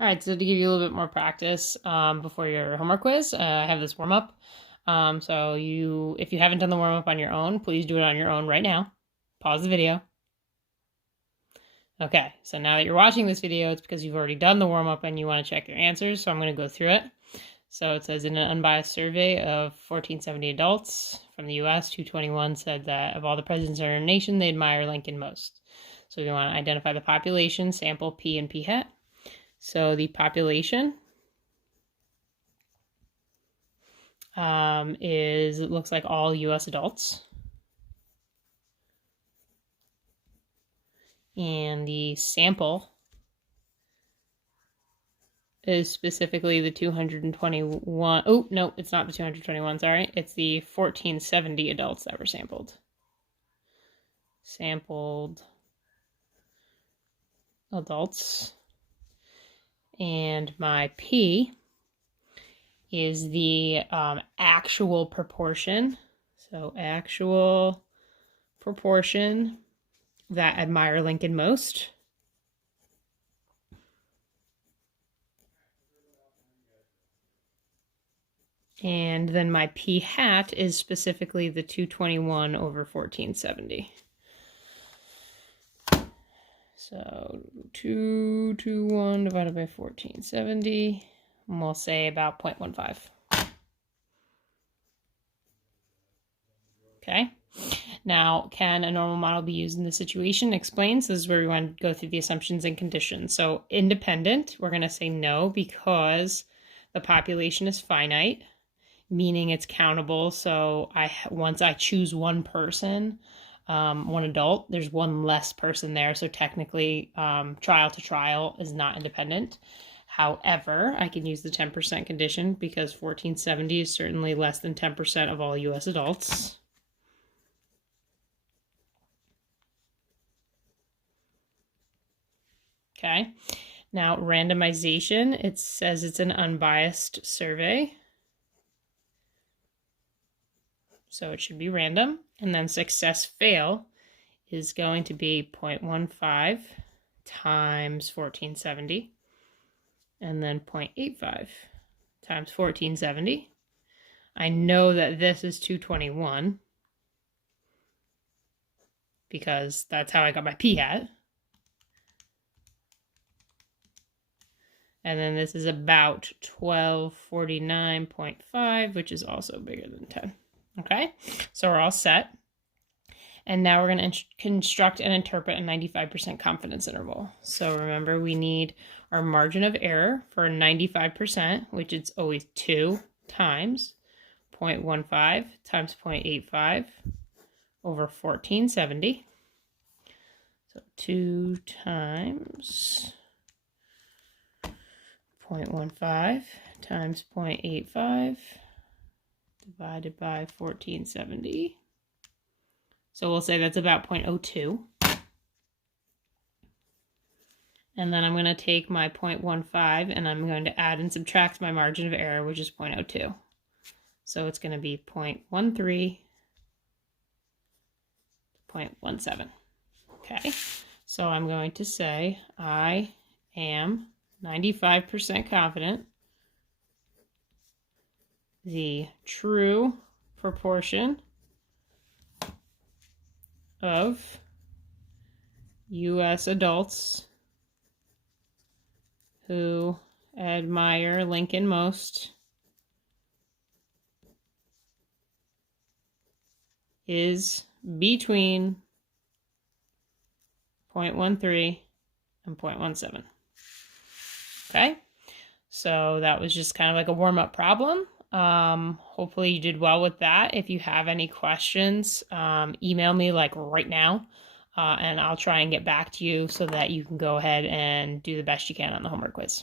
All right, so to give you a little bit more practice before your homework quiz, I have this warm-up. So if you haven't done the warm-up on your own, please do it on your own right now. Pause the video. Okay, so now that you're watching this video, it's because you've already done the warm-up and you want to check your answers, so I'm going to go through it. So it says, in an unbiased survey of 1470 adults from the U.S., 221 said that of all the presidents in our nation, they admire Lincoln most. So we want to identify the population, sample, P and P hat. So the population it looks like all U.S. adults. And the sample is specifically the 221. Oh, no, it's not the 221, sorry. It's the 1470 adults that were sampled. Sampled adults. And my P is the actual proportion. So actual proportion that admire Lincoln most. And then my P hat is specifically the 221 over 1470. So 221 divided by 1470, and we'll say about 0.15. Okay. Now, can a normal model be used in this situation? Explains. This is where we want to go through the assumptions and conditions. So independent, we're going to say no because the population is finite, meaning it's countable. So once I choose one person, one adult, there's one less person there. So technically, trial to trial is not independent. However, I can use the 10% condition because 1470 is certainly less than 10% of all U.S. adults. Okay, now randomization, it says it's an unbiased survey. So it should be random. And then success fail is going to be 0.15 times 1470. And then 0.85 times 1470. I know that this is 221 because that's how I got my P hat. And then this is about 1249.5, which is also bigger than 10. Okay, so we're all set. And now we're going to construct and interpret a 95% confidence interval. So remember, we need our margin of error for 95%, which is always 2 times 0.15 times 0.85 over 1470. So 2 times 0.15 times 0.85 divided by 1470. So we'll say that's about 0.02. And then I'm going to take my 0.15 and I'm going to add and subtract my margin of error, which is 0.02. So it's going to be 0.13, 0.17. Okay, so I'm going to say I am 95% confident the true proportion of U.S. adults who admire Lincoln most is between 0.13 and 0.17. Okay, so that was just kind of like a warm-up problem. Hopefully you did well with that. If you have any questions, email me like right now, and I'll try and get back to you so that you can go ahead and do the best you can on the homework quiz.